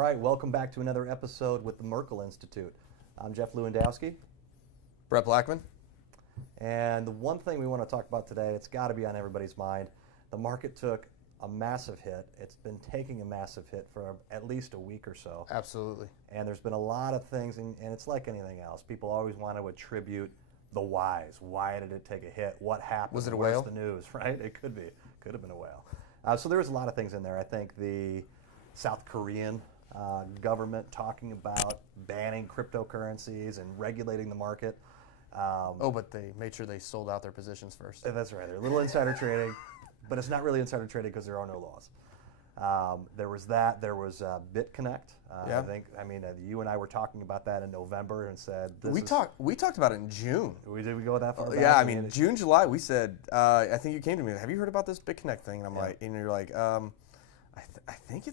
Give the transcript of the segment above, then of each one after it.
right, welcome back to another episode with the Merkel Institute. I'm Jeff Lewandowski. Brett Blackman. And the one thing we want to talk about today, it's got to be on everybody's mind. The market took a massive hit. It's been taking a massive hit for at least a week or so. Absolutely. And there's been a lot of things, and it's like anything else. People always want to attribute the whys. Why did it take a hit? What happened? Was it a Where's whale? The news, right? It could be. Could have been a whale. So there was a lot of things in there. I think the South Korean government talking about banning cryptocurrencies and regulating the market. But they made sure they sold out their positions first. That's right. They're a little insider trading, but it's not really insider trading because there are no laws. There was that. There was BitConnect. Yeah. I mean, you and I were talking about that in November and said We talked about it in June. Did we go that far? Yeah, I mean June, July. We said I think you came to me. Have you heard about this BitConnect thing? And I'm like, and you're like, I think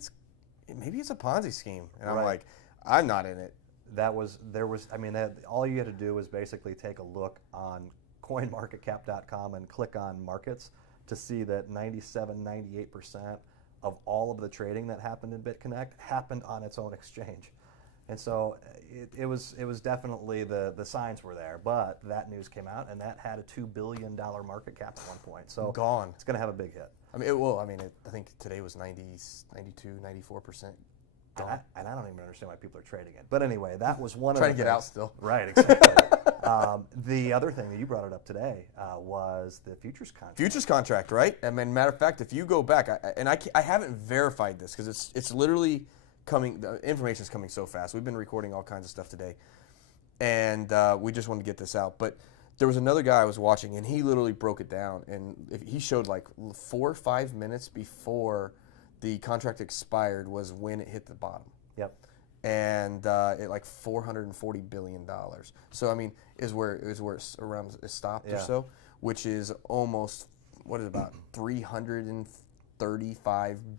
maybe it's a Ponzi scheme. And I'm like, I'm not in it. All you had to do was basically take a look on coinmarketcap.com and click on markets to see that 98% of all of the trading that happened in BitConnect happened on its own exchange. And so it was definitely the signs were there, but that news came out and that had a $2 billion market cap at one point. So gone. It's going to have a big hit. I mean, it will. I mean, I think today was 92, 94%. And I don't even understand why people are trading it. But anyway, that was one of the trying to get out still. Right, exactly. The other thing that you brought it up today was the futures contract. Futures contract, right? I mean, matter of fact, if you go back, I haven't verified this because it's literally coming. The information is coming so fast. We've been recording all kinds of stuff today, and we just wanted to get this out. But there was another guy I was watching, and he literally broke it down, and he showed like 4 or 5 minutes before the contract expired was when it hit the bottom. Yep. And it like $440 billion. So I mean, is where it's around it stopped or so, which is almost about $335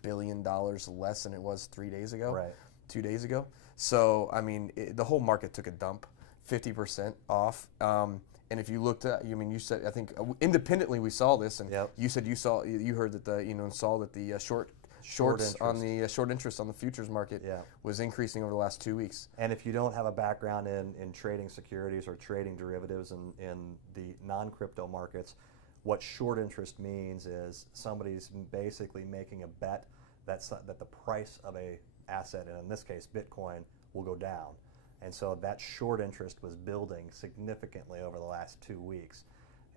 billion less than it was 3 days ago, right? 2 days ago. So I mean, the whole market took a dump, 50% off. And if you looked at, you said, I think independently we saw this, and you said you heard that saw that the shorts on the short interest on the futures market was increasing over the last 2 weeks. And if you don't have a background in trading securities or trading derivatives in the non-crypto markets, what short interest means is somebody's basically making a bet that the price of a asset, and in this case Bitcoin, will go down. And so that short interest was building significantly over the last 2 weeks.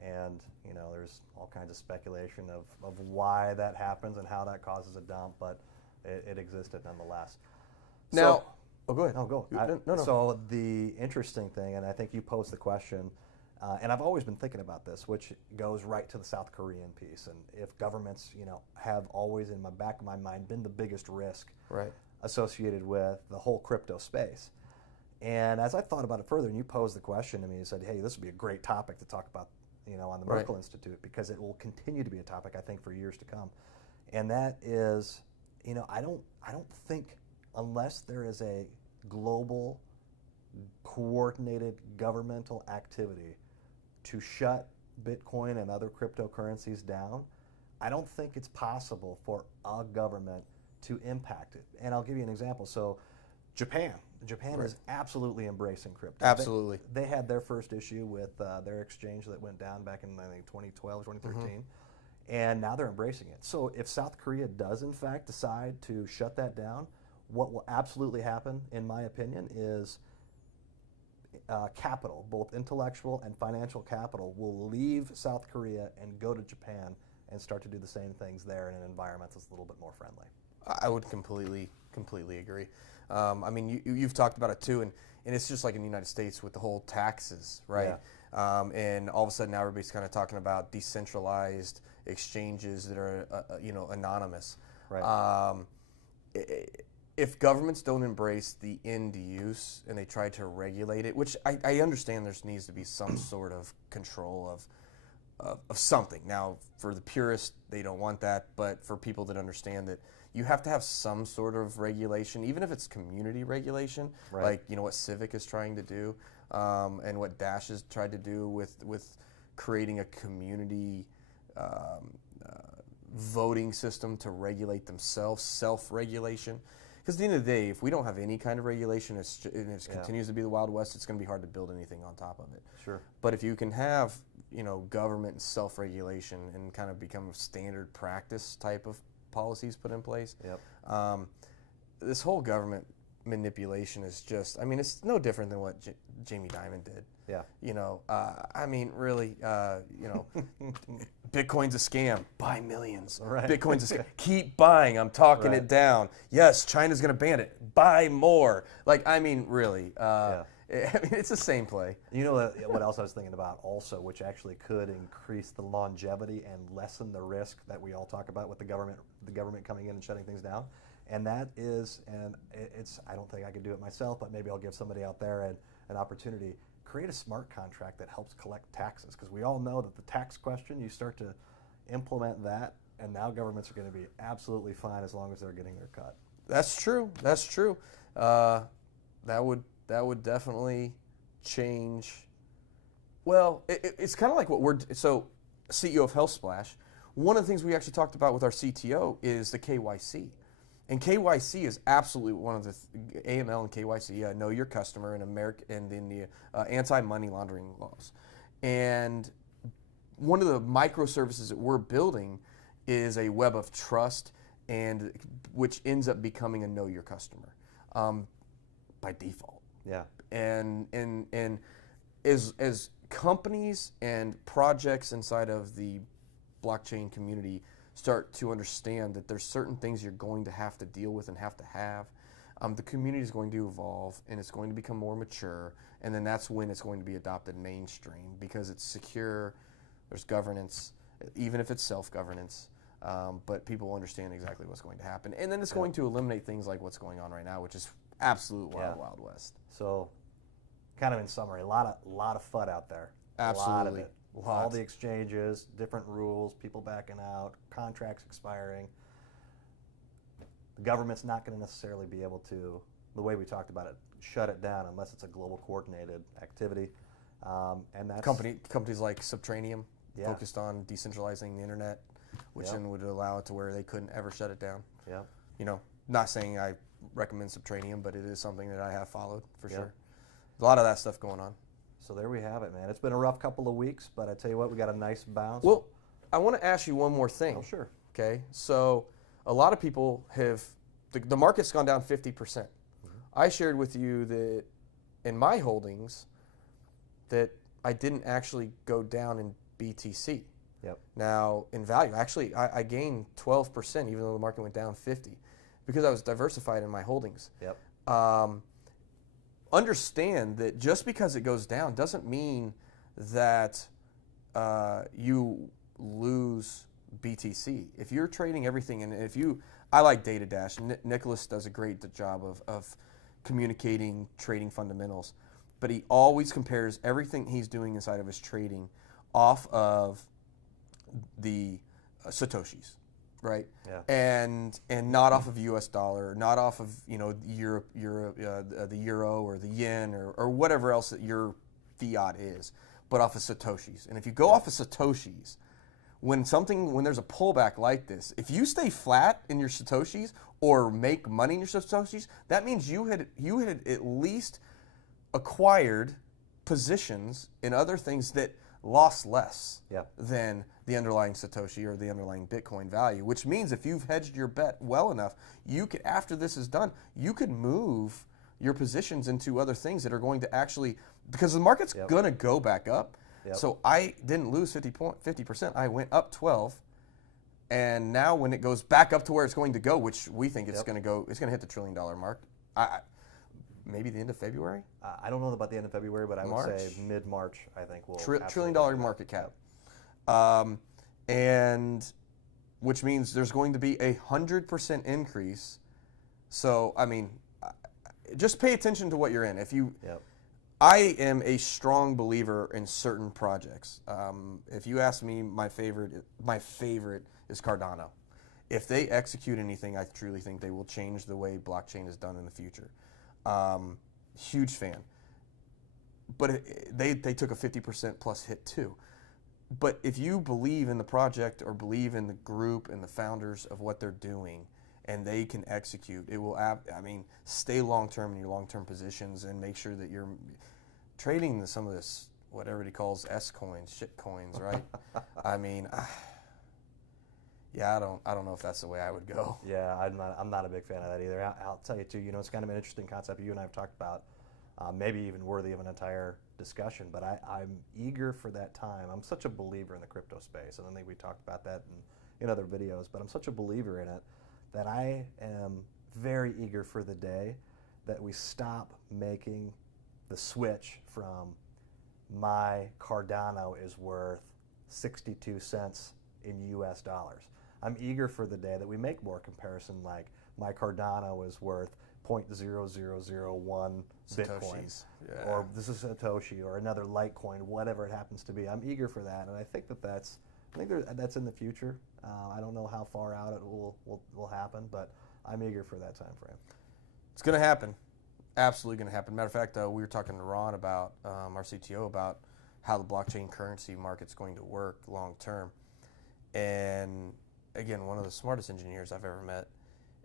And there's all kinds of speculation of why that happens and how that causes a dump, but it existed nonetheless. Now, go ahead. No, go. No. So the interesting thing, and I think you posed the question, and I've always been thinking about this, which goes right to the South Korean piece, and if governments, have always in the back of my mind been the biggest risk associated with the whole crypto space. And as I thought about it further, and you posed the question to me, you said, hey, this would be a great topic to talk about on the Merkel Institute, because it will continue to be a topic, I think, for years to come. And that is, I don't think, unless there is a global, coordinated governmental activity to shut Bitcoin and other cryptocurrencies down, I don't think it's possible for a government to impact it. And I'll give you an example. So Japan is absolutely embracing crypto. Absolutely. They had their first issue with their exchange that went down back in, I think, 2012, 2013, and now they're embracing it. So if South Korea does, in fact, decide to shut that down, what will absolutely happen, in my opinion, is capital, both intellectual and financial capital, will leave South Korea and go to Japan and start to do the same things there in an environment that's a little bit more friendly. I would completely agree. You've talked about it too, and it's just like in the United States with the whole taxes, right? Yeah. And all of a sudden now everybody's kind of talking about decentralized exchanges that are, anonymous. Right. If governments don't embrace the end use and they try to regulate it, which I understand there needs to be some sort of control of something. Now, for the purists, they don't want that, but for people that understand that you have to have some sort of regulation, even if it's community regulation, like what Civic is trying to do, and what Dash has tried to do with creating a community voting system to regulate themselves, self-regulation. because at the end of the day, if we don't have any kind of regulation, and it Yeah. continues to be the Wild West, it's going to be hard to build anything on top of it. Sure. But if you can have, government self-regulation and kind of become a standard practice type of policies put in place, Yep. this whole government manipulation is just, I mean, it's no different than what Jamie Dimon did. Yeah. I mean, really, Bitcoin's a scam. Buy millions. Right. Bitcoin's a scam. Keep buying. I'm talking Right. it down. Yes, China's going to ban it. Buy more. Like, I mean, really. Yeah. I mean, it's the same play. You know what else I was thinking about also, which actually could increase the longevity and lessen the risk that we all talk about with the government coming in and shutting things down, and that is, and it's, I don't think I could do it myself, but maybe I'll give somebody out there an opportunity. Create a smart contract that helps collect taxes, because we all know that the tax question, you start to implement that, and now governments are going to be absolutely fine as long as they're getting their cut. That's true. That's true. That would definitely change. Well, it's kind of like what so CEO of Health Splash. One of the things we actually talked about with our CTO is the KYC. And KYC is absolutely one of the AML and KYC, know your customer in America, and in the anti-money laundering laws. And one of the microservices that we're building is a web of trust, and which ends up becoming a know your customer by default. Yeah. And as companies and projects inside of the blockchain community start to understand that there's certain things you're going to have to deal with and have to have, the community is going to evolve and it's going to become more mature, and then that's when it's going to be adopted mainstream, because it's secure, there's governance, even if it's self-governance, but people will understand exactly what's going to happen. And then it's going to eliminate things like what's going on right now, which is absolute Wild West. So, kind of in summary, a lot of FUD out there. Absolutely. A lot of it. All Lots. the exchanges, different rules, people backing out, contracts expiring. The government's not going to necessarily be able to, the way we talked about it, shut it down unless it's a global coordinated activity. And that's Companies like Subterraneum, Yeah. focused on decentralizing the internet, which Yep. then would allow it to where they couldn't ever shut it down. Yeah. Not saying I recommend Subterraneum, but it is something that I have followed for Yep. sure. A lot of that stuff going on. So there we have it, man. It's been a rough couple of weeks, but I tell you what, we got a nice bounce. Well, I want to ask you one more thing. Oh, sure. Okay, so a lot of people have, the market's gone down 50%. I shared with you that in my holdings that I didn't actually go down in BTC. Yep. Now, in value, actually, I gained 12%, even though the market went down 50, because I was diversified in my holdings. Yep. Understand that just because it goes down doesn't mean that you lose BTC. If you're trading everything, and I like Data Dash. Nicholas does a great job of communicating trading fundamentals, but he always compares everything he's doing inside of his trading off of the Satoshis, right? Yeah. And not off of U.S. dollar, not off of Europe, the euro or the yen or whatever else that your fiat is, but off of Satoshis. And if you go off of Satoshis, when there's a pullback like this, if you stay flat in your Satoshis or make money in your Satoshis, that means you had at least acquired positions in other things that lost less than the underlying Satoshi or the underlying Bitcoin value, which means if you've hedged your bet well enough, you could, after this is done, you could move your positions into other things that are going to actually, because the market's going to go back up. So I didn't lose 50%. I went up 12, and now when it goes back up to where it's going to go, which we think it's going to go, it's going to hit the $1 trillion mark. Maybe the end of February? I don't know about the end of February, but I would March? say mid-March, I think we'll $1 trillion absolutely- market cap. And which means there's going to be 100% increase. So, I mean, just pay attention to what you're in. I am a strong believer in certain projects. If you ask me, my favorite is Cardano. If they execute anything, I truly think they will change the way blockchain is done in the future. Huge fan. But they took a 50% plus hit too. But if you believe in the project or believe in the group and the founders of what they're doing, and they can execute, it will, stay long-term in your long-term positions and make sure that you're trading some of this, what everybody calls S coins, shit coins, right? I mean, yeah, I don't know if that's the way I would go. Yeah, I'm not a big fan of that either. I'll tell you too. It's kind of an interesting concept you and I have talked about, maybe even worthy of an entire discussion. But I'm eager for that time. I'm such a believer in the crypto space, and I think we talked about that in other videos. But I'm such a believer in it that I am very eager for the day that we stop making the switch from my Cardano is worth 62 cents in US dollars. I'm eager for the day that we make more comparison, like my Cardano is worth 0.0001 Bitcoin, or this is Satoshi, or another Litecoin, whatever it happens to be. I'm eager for that, and I think that's in the future. I don't know how far out it will happen, but I'm eager for that time frame. It's going to happen. Absolutely going to happen. Matter of fact, we were talking to Ron about our CTO about how the blockchain currency market's going to work long term, and again, one of the smartest engineers I've ever met,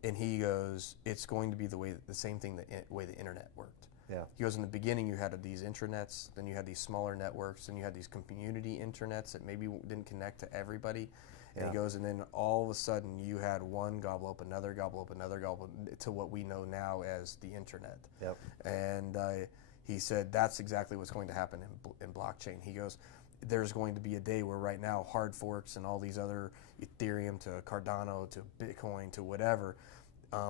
and he goes, it's going to be the same thing, the way the internet worked. Yeah. He goes, in the beginning you had these intranets, then you had these smaller networks, then you had these community internets that maybe didn't connect to everybody. And he goes, and then all of a sudden you had one gobble up, another gobble up, another gobble up, to what we know now as the internet. Yep. And he said that's exactly what's going to happen in blockchain. He goes, there's going to be a day where right now hard forks and all these other Ethereum to Cardano to Bitcoin to whatever,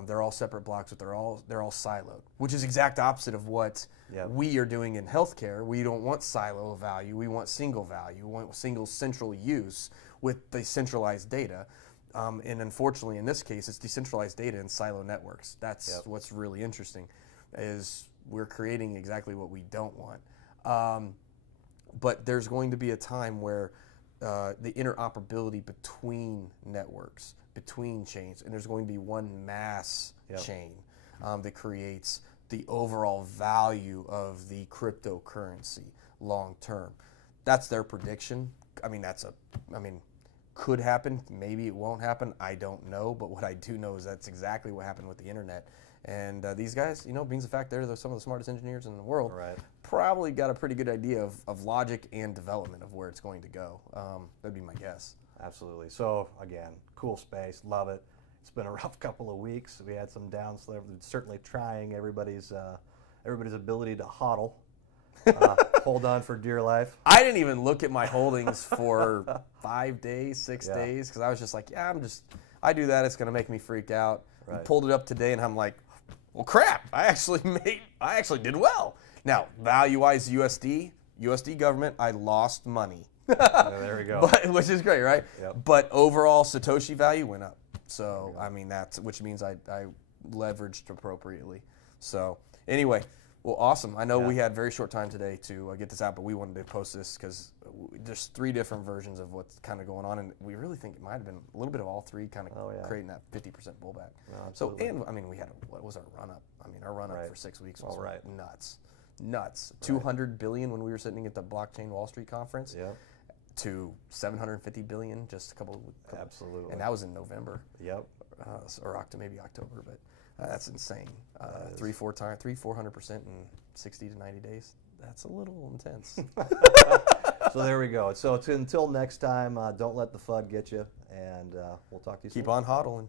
they're all separate blocks, but they're all siloed, which is exact opposite of what we are doing in healthcare. We don't want silo value. We want single value. We want single central use with the centralized data. And unfortunately, in this case, it's decentralized data in silo networks. That's what's really interesting, is we're creating exactly what we don't want. But there's going to be a time where the interoperability between networks, between chains, and there's going to be one mass chain that creates the overall value of the cryptocurrency long term. That's their prediction. Could happen. Maybe it won't happen. I don't know. But what I do know is that's exactly what happened with the internet. And these guys, being the fact they're some of the smartest engineers in the world, probably got a pretty good idea of logic and development of where it's going to go. That'd be my guess. Absolutely. So again, cool space, love it. It's been a rough couple of weeks. We had some downs, certainly trying everybody's ability to hodl. Hold on for dear life. I didn't even look at my holdings for 5 days, 6 days, because I was just like, I do that. It's going to make me freak out. Right. Pulled it up today, and I'm like, well, crap! I actually did well. Now, value-wise, USD government, I lost money. There we go. Which is great, right? Yep. But overall, Satoshi value went up. So which means I leveraged appropriately. So anyway. Well, awesome. I know we had very short time today to get this out, but we wanted to post this because there's 3 different versions of what's kind of going on, and we really think it might have been a little bit of all 3 kind of creating that 50% pullback. No, so, and we had what was our run-up? Our run-up for 6 weeks was nuts. 200 billion when we were sitting at the Blockchain Wall Street conference to 750 billion just a couple. Absolutely. And that was in November. Yep. Or maybe October, but. That's insane. 300-400% in 60 to 90 days. That's a little intense. So there we go. So until next time, don't let the FUD get you, and we'll talk to you soon. Keep on hodling.